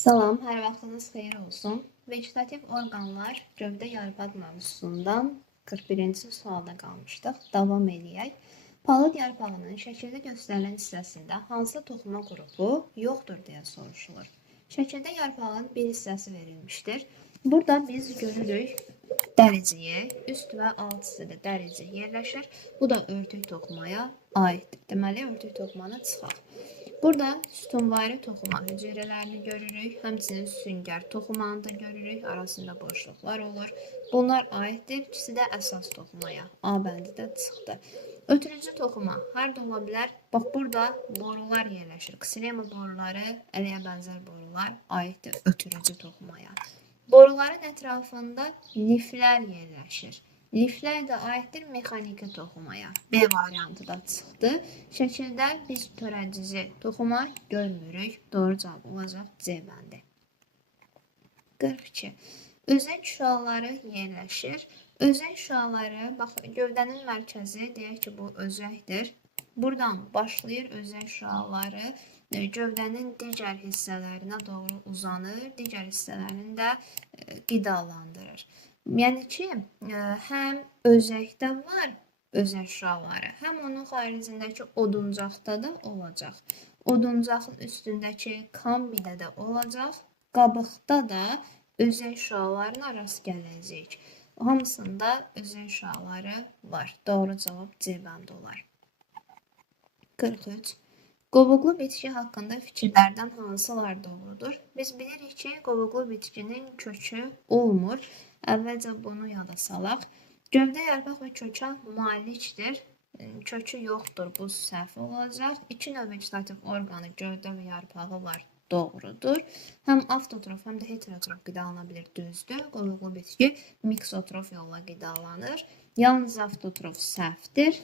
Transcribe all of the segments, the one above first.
Salam, hər vaxtınız xeyir olsun. Vegetativ orqanlar gövdə yarpaq mövzusundan 41-ci sualda qalmışdıq. Davam eləyək. Palıd yarpağının şəkildə göstərilən hissəsində hansı toxuma qrupu yoxdur deyə soruşulur. Şəkildə yarpağın bir hissəsi verilmişdir. Burada biz görürük dəriciyə, üst və alt hissədə dərici yerləşir. Bu da örtük toxumaya aiddir. Deməli, örtük toxumanı çıxaq. Burada sütunvari toxuma hüceyrələrini görürük. Həmçinin süngər toxumanı da görürük. Arasında boşluqlar olur. Bunlar aiddir. İkisi də əsas toxumaya. A bəndi də çıxdı. Ötürücü toxuma harda ola bilər? Bax, burada borular yerləşir. Ksilema boruları, ələyə bənzər borular aiddir ötürücü toxumaya. Boruların ətrafında liflər yerləşir. Liflər də aiddir mexaniki toxumaya. B variantı da çıxdı. Şəkildə biz törədici toxuma görmürük. Doğru cavab olacaq C bəndi. 42. Özək şüaları yerləşir. Özək şüaları, bax, gövdənin mərkəzi, deyək ki, bu özəkdir. Buradan başlayır özək şüaları, gövdənin digər hissələrinə doğru uzanır, digər hissələrini də qidalandırır. Yəni ki, həm özəkdə var özək şüaları, həm onun xaricindəki oduncaqda da olacaq. Oduncaqın üstündəki kambidə də olacaq, qabıqda da özək şüalarına rast gələcəyik. Hamısında özək şüaları var. Doğru cavab C bəndi olar. 43. Qovuqlu bitki haqqında fikirlərdən hansılar doğrudur? Biz bilirik ki, qovuqlu bitkinin kökü olmur. Əvvəlcə bunu yada salaq. Gövdə yarpaq və kökə malikdir. Kökü yoxdur, bu səhv olacaq. İki növ vegetativ orqanı, gövdə və yarpağı var. Doğrudur. Həm avtotrof, həm də heterotrof qidalana bilir, düzdür. Qovuqlu bitki miksotrof yolla qidalanır. Yalnız avtotrof səhvdir.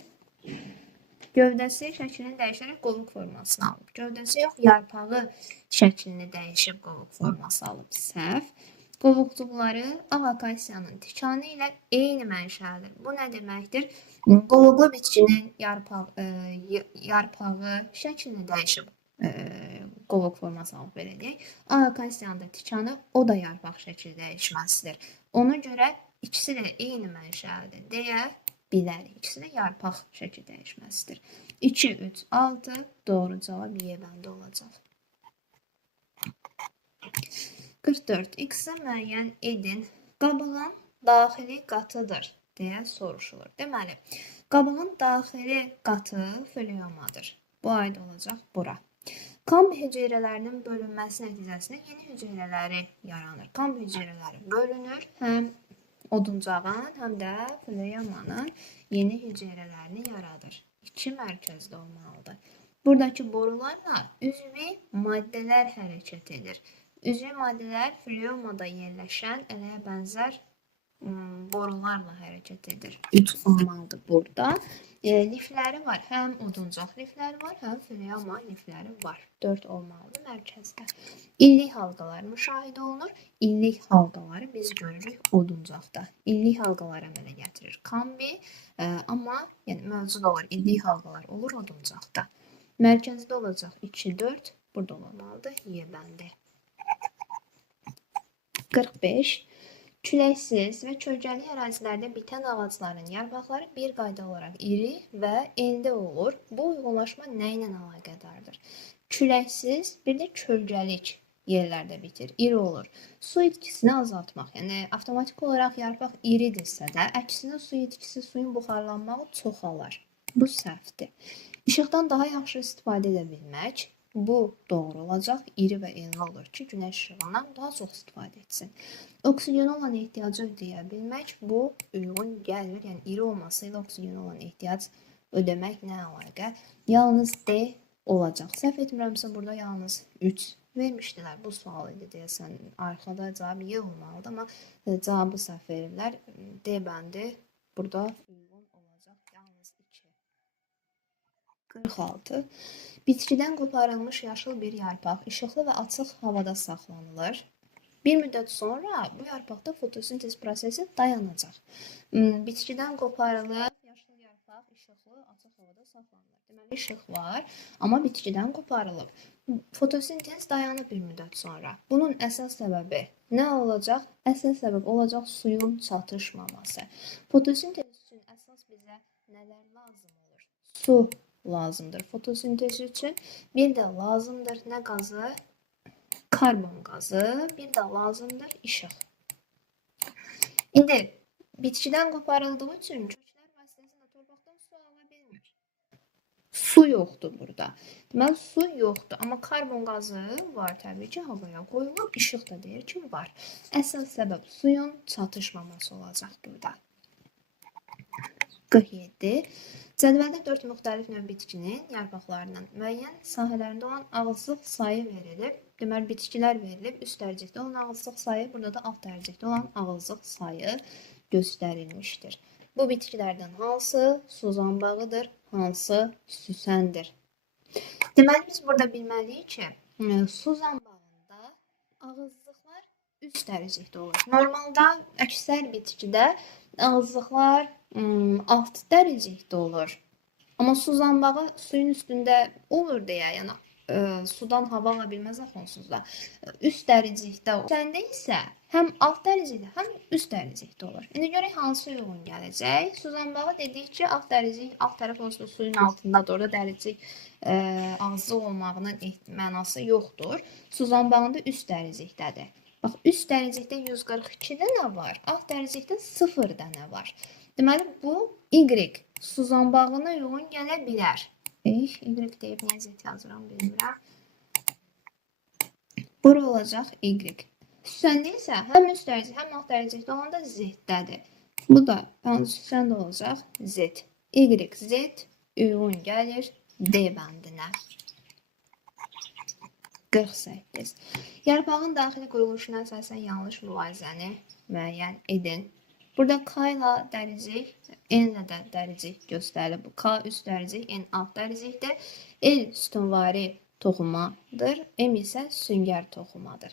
Gövdəsi şəklini dəyişərək qovuq formasını alıb. Gövdəsi yox, yarpağı şəklini dəyişib qovuq forması alıb. Səhv. Qovuqcuqları ağ akasiyanın tikanı ilə eyni mənşəlidir. Bu nə deməkdir? Qovuqlu bitkinin yarpağı şəklini dəyişib qovuq forması alıb, belə deyək. Ağ akasiyanın da tikanı, o da yarpaq şəkli dəyişməsidir. Ona görə ikisi də eyni mənşəlidir deyə bilərik. İkisi də yarpaq şəkli dəyişməsidir. 2, 3, 6 doğru cavab Y bəndi olacaq. 44. X-i müəyyən edin. Qabığın daxili qatıdır deyə soruşulur. Deməli, qabığın daxili qatı foliomadır. Bu aid olacaq bura. Kambi hüceyrələrinin bölünməsi nəticəsində yeni hüceyrələri yaranır. Kambi hüceyrələri bölünür. Həm oduncağın, həm də foliomanın yeni hüceyrələrini yaradır. İki mərkəzdə olmalıdır. Buradakı borularla üzvi maddələr hərəkət edir. Üzvi maddələr foliomada yerləşən ələyə bənzər borularla hərəkət edir. 3 olmalıdır burada. Lifləri var. Həm oduncaq lifləri var, həm folioma lifləri var. 4 olmalıdır mərkəzdə. İllik halqalar müşahidə olunur. İllik halqaları biz görürük oduncaqda. İllik halqalar əmələ gətirir kambi, amma yəni mövcud olur. İllik halqalar olur oduncaqda. Mərkəzdə olacaq 2, 4. Burada olmalıdır. Y bəndi. 45. Küləksiz və kölgəli ərazilərdə bitən ağacların yarpaqları bir qayda olaraq iri və enli olur. Bu uyğunlaşma nə ilə əlaqədardır? Küləksiz, bir də kölgəlik yerlərdə bitir, iri olur. Su itkisini azaltmaq, yəni avtomatik olaraq yarpaq iridirsə də, əksinə su itkisi suyun buxarlanmağı çoxalır. Bu səhvdir. İşıqdan daha yaxşı istifadə edə bilmək, bu doğru olacaq, iri və enli olur ki, günəş işığından daha çox istifadə etsin. Oksigena olan ehtiyacı ödəyə bilmək, bu uyğun gəlmir. Yəni, iri olması ilə oksigena olan ehtiyac ödəmək nə əlaqə? Yalnız D olacaq. Səhv etmirəmsə, burada yalnız 3 vermişdilər. Bu sual idi deyəsən. Arxada cavab Y olmalıdır, amma cavabı səhv verirlər. D bəndi burada uyğun olacaq. Yalnız 2. 46. Bitkidən qoparılmış yaşıl bir yarpaq işıqlı və açıq havada saxlanılır. Bir müddət sonra bu yarpaqda fotosintez prosesi dayanacaq. Bitkidən qoparılır, yaşıl yarpaq işıqlı, açıq havada saxlanılır. Deməli, işıq var, amma bitkidən qoparılıb. Fotosintez dayanıb bir müddət sonra. Bunun əsas səbəbi nə olacaq? Əsas səbəb olacaq suyun çatışmaması. Fotosintez üçün əsas bizə nələr lazım olur? Su lazımdır fotosintez üçün. Bir də lazımdır nə qazı? Karbon qazı. Bir də lazımdır işıq. İndi bitkidən qoparıldığı üçün köklər vasitəsilə torpaqdan su ala bilmir. Su yoxdur burada. Deməli, su yoxdur. Amma karbon qazı var təbii ki, havaya qoyulub. İşıq da deyir ki, var. Əsas səbəb suyun çatışmaması olacaq burada. 47. Cədvəldə 4 müxtəlif növ bitkinin yarpaqlarının müəyyən sahələrində olan ağızlıq sayı verilib. Deməli, bitkilər verilib. Üst dərəcəkdə olan ağızlıq sayı, burada da alt dərəcəkdə olan ağızlıq sayı göstərilmişdir. Bu bitkilərdən hansı suzanbağıdır, hansı süsəndir? Deməli, biz burada bilməliyik ki, suzanbağında ağızlıqlar üst dərəcəkdə olur. Normalda əksər bitkidə ağızlıqlar alt dərəcəkdə olur. Amma suzanbağı suyun üstündə olur deyə, yəni sudan hava ala bilməz axı onsuz da. Üst dərəcəkdə olur. Səndə isə həm alt dərəcəkdə, həm üst dərəcəkdə olur. İndi görək hansı uyğun gələcək. Suzanbağı dedik ki, alt dərəcək, alt tərəf onsuz da suyun altındadır. Orada dərəcək ağızlıq olmağının mənası yoxdur. Suzanbağında üst dərəcəkdədir. Bax, üst dərəcəkdə 142 dənə var, alt dərəcəkdə 0 dənə var. Deməli, bu Y suzanbağına uyğun gələ bilər. Y deyib nə zət yazıram bilmirəm. Bura olacaq Y. Süsəndə isə həm üst dərəcək, həm alt dərəcəkdə olanda Z-dədir. Bu da süsəndə olacaq Z. Y, Z uyğun gəlir D bəndinə. 48. Yarpağın daxili quruluşuna əsasən yanlış mülahizəni müəyyən edin. Burada K ilə dəricik, N ilə də dəricik göstərilib. K üst dəricik, N alt dəricikdir. L sütunvari toxumadır. M isə süngər toxumadır.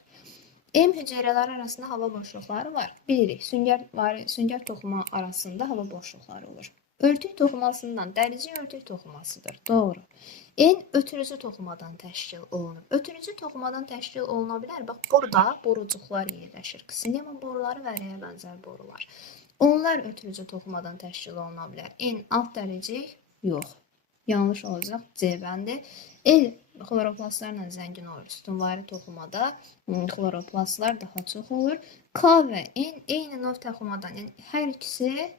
M hüceyrələri arasında hava boşluqları var. Bilirik, süngər toxuma arasında hava boşluqları olur. Örtük toxumasından dəricik örtük toxumasıdır. Doğru. N ötürücü toxumadan təşkil olunub. Ötürücü toxumadan təşkil oluna bilər. Bax, burada borucuqlar yerləşir. Ksinema boruları və rəyə bənzər borular. Onlar ötürücü toxumadan təşkil oluna bilər. N alt dərəcik yox. Yanlış olacaq. C bəndi. L xloroplastlarla zəngin olur. Sütunvari toxumada xloroplastlar daha çox olur. K və N eyni növ toxumadan, yəni hər ikisi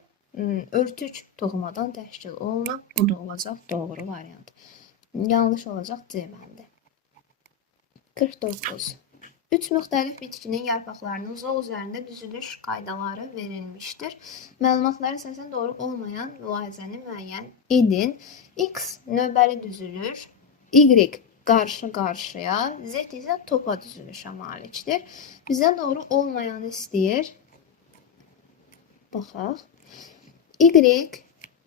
örtük toxumadan təşkil olunub. Bu da olacaq doğru variant. Yanlış olacaq C bəndi. 49. 3 müxtəlif bitkinin yarpaqlarının zol üzərində düzülüş qaydaları verilmişdir. Məlumatlara əsasən doğru olmayan mülahizəni müəyyən edin. X növbəli düzülür. Y qarşı-qarşıya, Z isə topa düzülüşə malikdir. Bizə doğru olmayanı istəyir. Baxaq. Y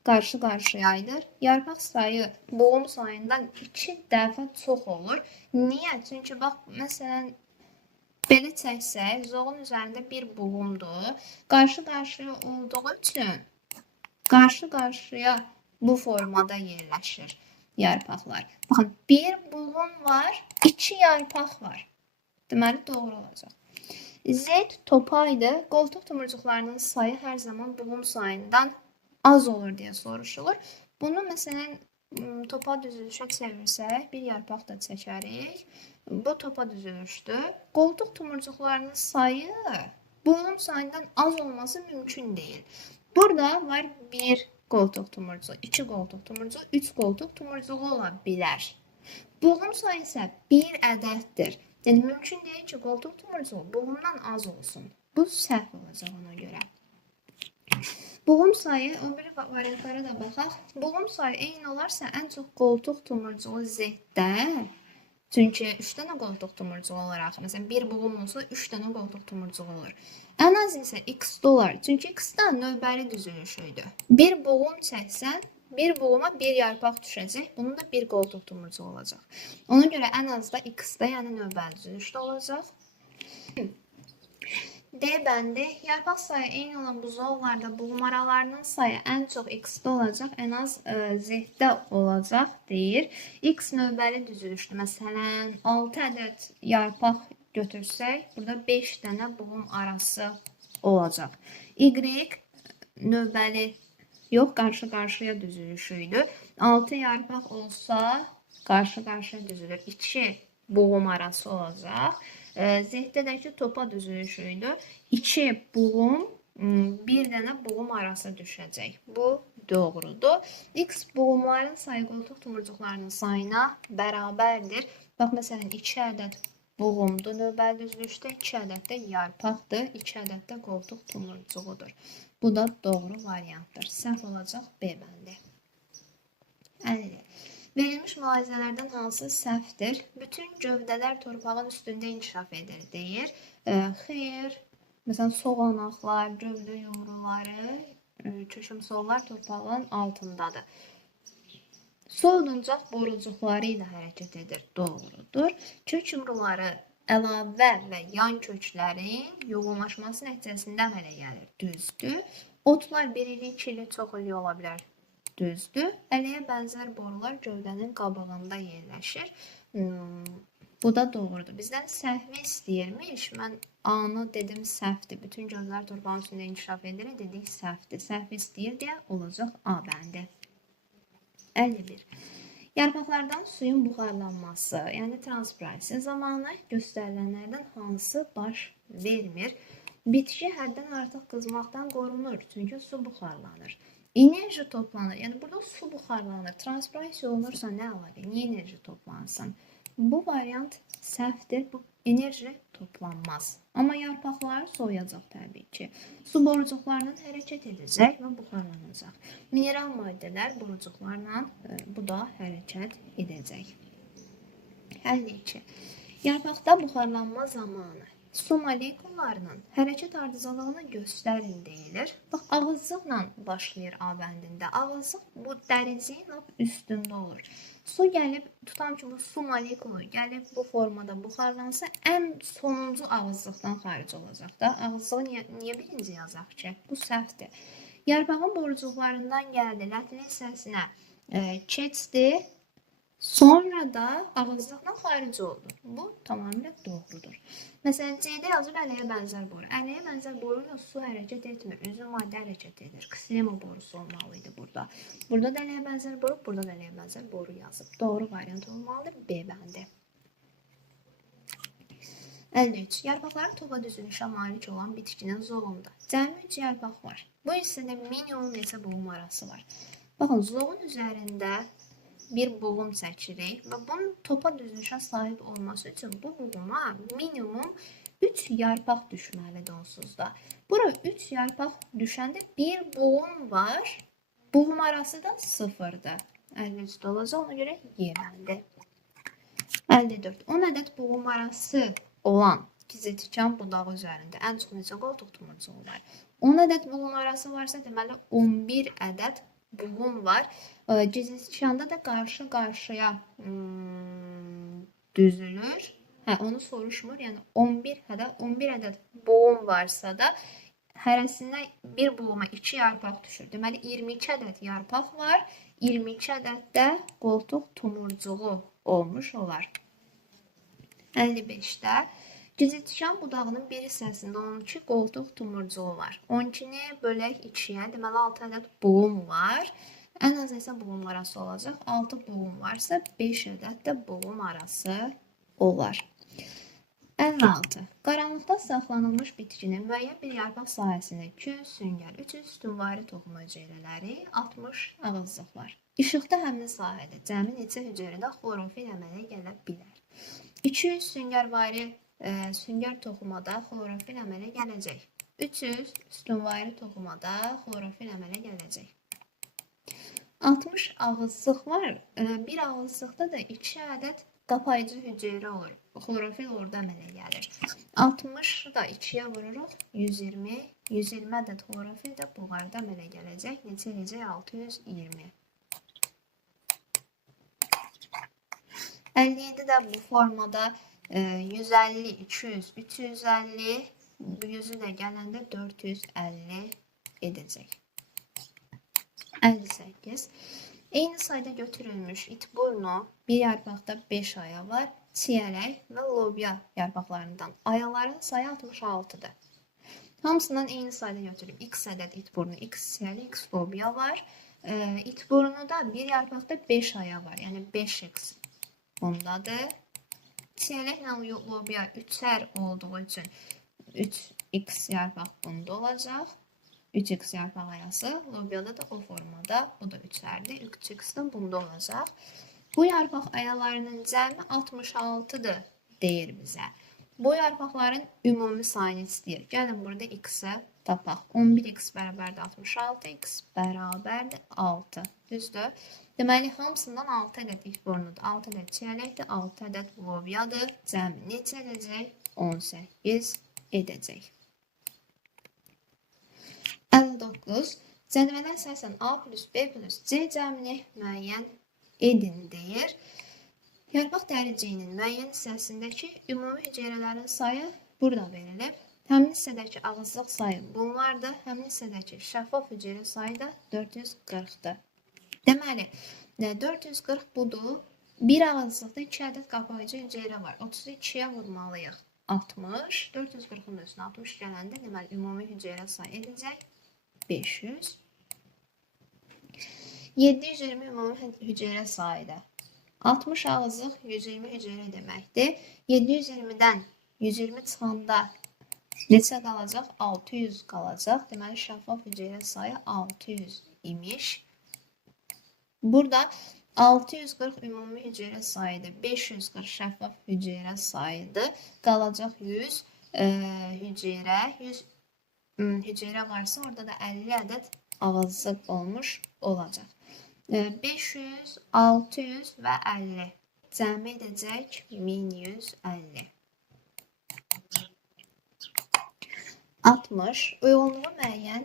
qarşı-qarşıyaydır. Yarpaq sayı boğum sayından 2 dəfə çox olur. Niyə? Çünki bax, məsələn, belə çəksək, zoğun üzərində bir boğumdur. Qarşı-qarşıya olduğu üçün qarşı-qarşıya bu formada yerləşir yarpaqlar. Baxın, bir boğum var, 2 yarpaq var. Deməli, doğru olacaq. Z topaydı. Qoltuq tomurcuqlarının sayı hər zaman boğum sayından az olur deyə soruşulur. Bunu məsələn topa düzülüşə çevirsək, bir yarpaq da çəkərik. Bu topa düzülüşdür. Qoltuq tomurcuqlarının sayı boğum sayından az olması mümkün deyil. Burada var 1 qoltuq tomurcuğu, 2 qoltuq tomurcuğu, 3 qoltuq tomurcuğu ola bilər. Boğum sayı isə 1 ədəddir. Yəni, mümkün deyil ki, qoltuq tomurcuğu boğumdan az olsun. Bu səhv olacaq ona görə. Boğum sayı, o bir variantlara da baxaq. Boğum sayı eyni olarsa, ən çox qoltuq tomurcuğu Z-də, çünki 3 dənə qoltuq tomurcuğu olaraq, məsələn, bir boğum olsa 3 dənə qoltuq tomurcuğu olur. Ən az isə X-də olar, çünki X-da növbəli düzülüşüydü. Bir boğum çəksən, bir boğuma bir yarpaq düşəcək, bunun da bir qoltuq tomurcuğu olacaq. Ona görə ən az da X-də, yəni növbəli düzülüşdə olacaq. D bəndi yarpaq sayı eyni olan buzovlarda bulum aralarının sayı ən çox x-də olacaq, ən az z-də olacaq deyir. X növbəli düzülüşdür. Məsələn, 6 ədəd yarpaq götürsək, burada 5 dənə bulum arası olacaq. Y növbəli yox, qarşı-qarşıya düzülüşüydü. 6 yarpaq olsa qarşı-qarşıya düzülür. 2 bulum arası olacaq. Z-dədəki topa düzülüşüydü. 2 bulum, bir dənə bulum arası düşəcək. Bu doğrudur. X bulumların sayı qoltuq tumurcuqlarının sayına bərabərdir. Bax, məsələn, 2 ədəd bulumdur növbəli düzülüşdə, 2 ədəd də yarpaqdır, 2 ədəd də qoltuq tumurcuğudur. Bu da doğru variantdır. Səhv olacaq B bəndi. 50. Verilmiş mülahizələrdən hansı səhvdir? Bütün gövdələr torpağın üstündə inkişaf edir, deyir. Xeyr, məsələn, soğanaqlar, gövdə yumruları, kökümsollar torpağın altındadır. Soyuduncaq borucuqları ilə hərəkət edir, doğrudur. Kök yumruları əlavə və yan köklərin yoğunlaşması nəticəsində əmələ gəlir, düzdür. Otlar biri, ikili, çoxili ola bilər, düzdür. Ələyə bənzər borular gövdənin qabığında yerləşir. Bu da doğrudur. Bizdən səhvi istəyirmiş. Mən A-nı dedim səhvdir. Bütün gövdələr torpağın üstündə inkişaf edir, dedik səhvdir. Səhvi istəyir deyə olacaq A bəndi. 51. Yarpaqlardan suyun buxarlanması, yəni transpirasiya zamanı göstərilənlərdən hansı baş vermir? Bitki həddən artıq qızmaqdan qorunur, çünki su buxarlanır. Enerji toplanır, yəni burada su buxarlanır. Transpirasiya olunursa nə əlaqə? Niyə enerji toplansın? Bu variant səhvdir, bu enerji toplanmaz. Amma yarpaqlar soyacaq təbii ki. Su borucuqlarla hərəkət edəcək və buxarlanacaq. Mineral maddələr borucuqlarla bu da hərəkət edəcək. 52. Yarpaqda buxarlanma zamanı su molekullarının hərəkət ardıcıllığını göstərin deyilir. Bax, ağızlıqla başlayır A bəndində. Ağızlıq bu dəriciyin üstündə olur. Su gəlib, tutam ki, bu su molekulu gəlib bu formada buxarlansa, ən sonuncu ağızlıqdan xaric olacaq da. Ağızlığı niyə birinci yazaq ki? Bu səhvdir. Yarpağın borucuqlarından gəldi, lətin hissəsinə keçdi, sonra da ağızlıqdan xaric oldu. Bu tamamilə doğrudur. Məsələn, C-də yazır ələyə bənzər boru. Ələyə bənzər boru ilə su hərəkət etmir. Üzüm maddə hərəkət edir. Ksilema borusu olmalıydı burada. Burada da ələyə bənzər boru, burada da ələyə bənzər boru yazıb. Doğru variant olmalıdır B bəndi. 53. Yarpaqları topa düzülüşə malik olan bitkinin zoğunda cəmi 3 yarpaq var. Bu hissədə minimum neçə bulum arası var? Baxın, zoğun üzərində bir bulum çəkirik və bunun topa düzülüşə sahib olması üçün bu buluma minimum 3 yarpaq düşməlidir onsuz da. Bura 3 yarpaq düşəndə bir bulum var, bulum arası da 0-dır. 53 olacaq, ona görə yeməlidir. 54. 10 ədəd bulum arası olan gizletikan budağı üzərində ən çox neçə qoltuq tumurcuğu var? 10 ədəd bulum arası varsa, deməli 11 ədəd bulum var. Gizlitikanda da qarşı-qarşıya düzülür. Onu soruşmur. Yəni 11 ədəd bulum varsa da hərəsindən bir buluma 2 yarpaq düşür. Deməli 22 ədəd yarpaq var. 22 ədəd də qoltuq tumurcuğu olmuş olar. 55-də gizlitikan budağının bir hissəsində 12 qoltuq tumurcuğu var. 12-ni bölək 2-yə, deməli 6 ədəd bulum var. Ən az isə bulum arası olacaq. 6 bulum varsa 5 ədəd də bulum arası olar. 56. Qaranlıqda saxlanılmış bitkinin müəyyən bir yarpaq sahəsində 200 süngər, 300 sütunvari toxum hüceyrələri, 60 ağızlıq var. İşıqda həmin sahədə cəmi neçə hüceyrədə xlorofil əmələ gələ bilər? 200 süngərvari süngər toxumada xlorofil əmələ gələcək. 300 sütunvari toxumada xlorofil əmələ gələcək. 60 ağızlıq var. Bir ağızlıqda da 2 ədəd qapayıcı hüceyrə olur. Xlorofil orada əmələ gəlir. 60 da 2-yə vururuq. 120. 120 ədəd xlorofil də bunlarda əmələ gələcək. Neçə eləyəcək? 620. 57 də bu formada 150, 200, 350, 100'ü də gələndə 450 edəcək. 58. Eyni sayda götürülmüş itburnu bir yarpaqda 5 aya var. Çiyələk və lobya yarpaqlarından ayaların sayı 66'dır. Hamısından eyni sayda götürüb x ədəd itburnu, x çiyəli, x lobya var. İtburnuda bir yarpaqda 5 aya var. Yəni 5x bundadır. Çiyələklə lobya 3'er olduğu üçün 3x yarpaq bunda olacaq. 3x yarpaq ayası. Lobyada da o formada. Bu da 3'erdir. 3x də bunda olacaq. Bu yarpaq ayalarının cəmi 66'dır deyir bizə. Bu yarpaqların ümumi sayını istəyir. Gəlin burada x-ə tapaq. 11x bərabərdir 66, x bərabərdir 6. Düzdür? Deməli, hamısından 6 ədəd itburnudur. 6 ədəd çiyələkdir, 6 ədəd lobyadır. Cəmi neçə edəcək? 18 edəcək. 59. Cədvələ əsasən A plus B plus C cəmini müəyyən edin deyir. Yarpaq dəriciyinin müəyyən hissəsindəki ümumi hüceyrələrin sayı burada verilib. Həmin hissədəki ağızlıq sayı bunlardır. Həmin hissədəki şəffaf hüceyrə sayı da 440'dır. Deməli, 440 budur. Bir ağızlıqda 2 ədəd qapayıcı hüceyrə var. 32'yə vurmalıyıq. 60. 440'ın üstünə 60 gələndə deməli ümumi hüceyrə sayı edəcək 500. 720 ümumi hüceyrə sayıdır. 60 ağızlıq 120 hüceyrə deməkdir. 720'dən 120 çıxanda neçə qalacaq? 600 qalacaq. Deməli, şəffaf hüceyrə sayı 600 imiş. Burada 640 ümumi hüceyrə sayıdır. 540 şəffaf hüceyrə sayıdır. Qalacaq 100 hüceyrə. 100 hüceyrə varsa orada da 50 ədəd ağızlıq olmuş olacaq. 500, 600 və 50. Cəmi edəcək 1150. 60. Uyğunluğu müəyyən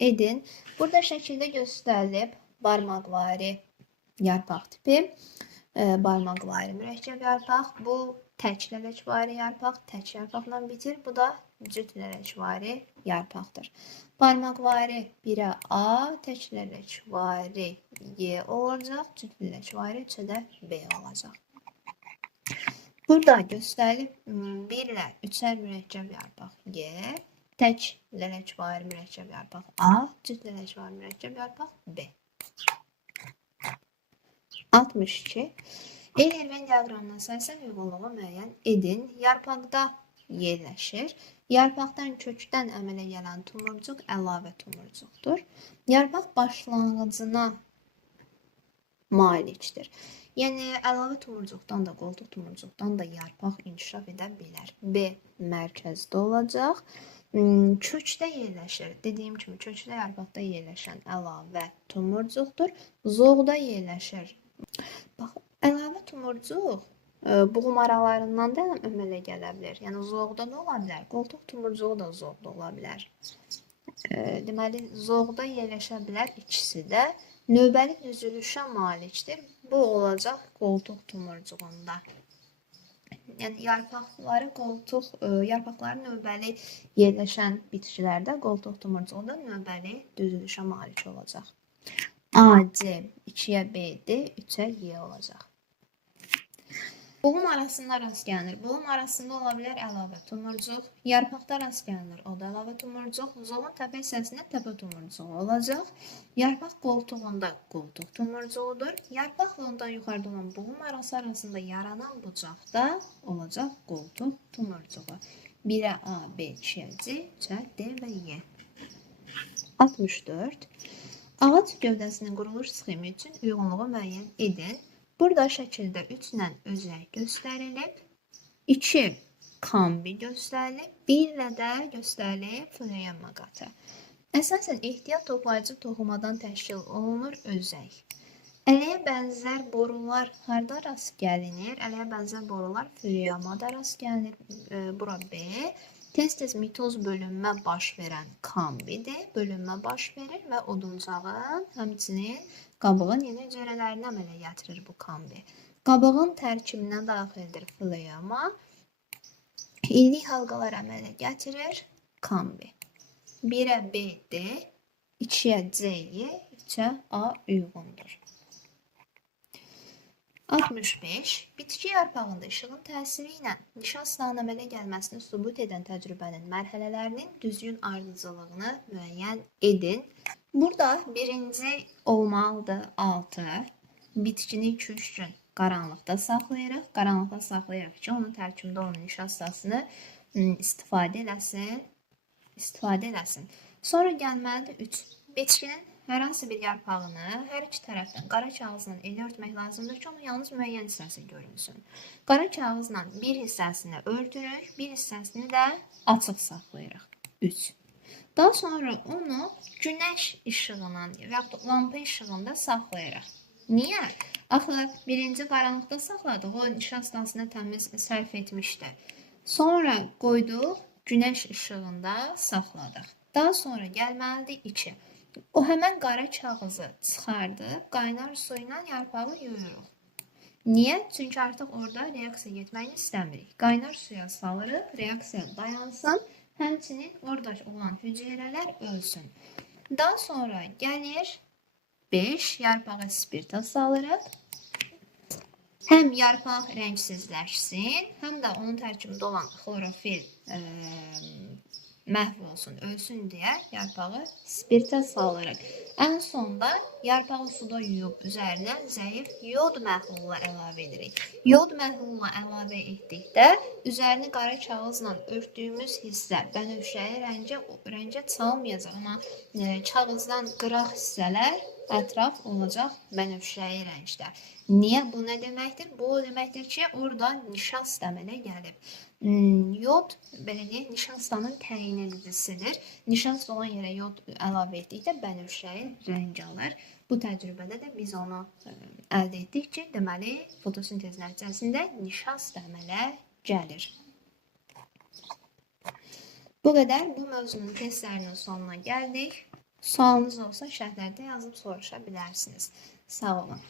edin. Burada şəkildə göstərilib barmaqvari yarpaq tipi. Barmaqvari mürəkkəb yarpaq. Bu tək lələkvari yarpaq. Tək yarpaqla bitir. Bu da cüt lələkvari yarpaqdır. Barmaqvari 1'ə A, tək lələkvari Y olacaq. Cüt lələkvari 3'ə də B olacaq. Burada göstərilib 1 ilə 3'er mürəkkəb yarpaq Y, tək lələkvari mürəkkəb yarpaq A, cüt lələkvari mürəkkəb yarpaq B. 62. Eyni diaqramına əsasən uyğunluğu müəyyən edin. Yarpaqda yerləşir. Yarpaqdan kökdən əmələ gələn tumurcuq əlavə tumurcuqdur. Yarpaq başlanğıcına malikdir. Yəni əlavə tumurcuqdan da, qoltuq tumurcuqdan da yarpaq inkişaf edə bilər. B mərkəzdə olacaq. Kökdə yerləşir. Dediyim kimi kökdə yarpaqda yerləşən əlavə tumurcuqdur. Zoğda yerləşir. Bax, əlavə tumurcuq buğum aralarından da əmələ gələ bilər. Yəni zoğda da ola bilər, qoltuq tumurcuğu da zoğda ola bilər. Deməli, zoğda yerləşə bilər ikisi də. Növbəli düzülüşə malikdir. Bu olacaq qoltuq tumurcuğunda. Yəni yarpaqların növbəli yerləşən bitkilərdə qoltuq tumurcuğunda növbəli düzülüşə malik olacaq. A, C 2'yə B-dir, 3'ə Y olacaq. Buğum arasında rast gəlinir. Buğum arasında ola bilər əlavə tumurcuq. Yarpaqda rast gəlinir. O da əlavə tumurcuq. Zoğun təpə hissəsində təpə tumurcuğu olacaq. Yarpaq qoltuğunda qoltuq tumurcuğudur. Yarpaqla ondan yuxarıda olan buğum arasında yaranan bucaqda olacaq qoltuq tumurcuğu. 1'ə A, B, 2'ə C, 3'ə D və Y. 64. Ağac gövdəsinin quruluş sxemi üçün uyğunluğu müəyyən edin. Burada şəkildə 3 ilə özək göstərilib, 2 kambi göstərilib, 1 ilə də göstərilib floema qatı. Əsasən ehtiyat toplayıcı toxumadan təşkil olunur özək. Ələyə bənzər borular harda rast gəlinir? Ələyə bənzər borular floemada rast gəlinir. Bura B. Tez-tez mitoz bölünmə baş verən kambidir. Bölünmə baş verir və oduncağın, həmçinin qabığın yeni hüceyrələrini əmələ gətirir bu kambi. Qabığın tərkibinə daxildir floema. İllik halqalar əmələ gətirir. Kombi. 1'ə BD, 2'ə C'ye, 3'ə A uyğundur. 65. Bitki yarpağında işığın təsiri ilə nişastanın əmələ gəlməsini sübut edən təcrübənin mərhələlərinin düzgün ardıcıllığını müəyyən edin. Burada birinci olmalıdır 6. Bitkini 2-3 gün qaranlıqda saxlayırıq. Qaranlıqda saxlayırıq ki, onun tərkibində olan nişastasını istifadə eləsin. Sonra gəlməlidir 3. Bitkinin hər hansı bir yarpağını hər iki tərəfdən qara kağızla elə örtmək lazımdır ki, onun yalnız müəyyən hissəsi görünsün. Qara kağızla bir hissəsini örtürük, bir hissəsini də açıq saxlayırıq. 3. Daha sonra onu günəş işığından və yaxud lampa işığında saxlayırıq. Niyə? Axı birinci qaranlıqda saxladıq, o nişastasını təmiz sərf etmişdi. Sonra qoyduq, günəş işığında saxladıq. Daha sonra gəlməlidir 2. O həmən qara kağızı çıxardıb, qaynar su ilə yarpağı yuyuruq. Niyə? Çünki artıq orada reaksiya getməyini istəmirik. Qaynar suya salırıq, reaksiya dayansın, həmçinin orada olan hüceyrələr ölsün. Daha sonra gəlir 5. Yarpağa spirta salırıq. Həm yarpaq rəngsizləşsin, həm də onun tərkibində olan xlorofil məhv olsun, ölsün deyə yarpağı spirtə salırıq. Ən sonda yarpağı suda yuyub üzərinə zəif yod məhlulu əlavə edirik. Yod məhlulu əlavə etdikdə üzərini qara kağızla örtdüyümüz hissə bənövşəyi rəngə çalmayacaq, amma kağızdan qıraq hissələr ətraf olacaq bənövşəyi rəngdə. Niyə? Bu nə deməkdir? Bu deməkdir ki, orada nişasta əmələ gəlib. Yod, belə deyək, nişastanın təyin edicisidir. Nişasta olan yerə yod əlavə etdikdə bənövşəyi rəng alır. Bu təcrübədə də biz onu əldə etdik ki, deməli, fotosintez nəticəsində nişasta əmələ gəlir. Bu qədər bu mövzunun testlərinin sonuna gəldik. Sualınız olsa şərhlərdə yazıb soruşa bilərsiniz. Sağ olun.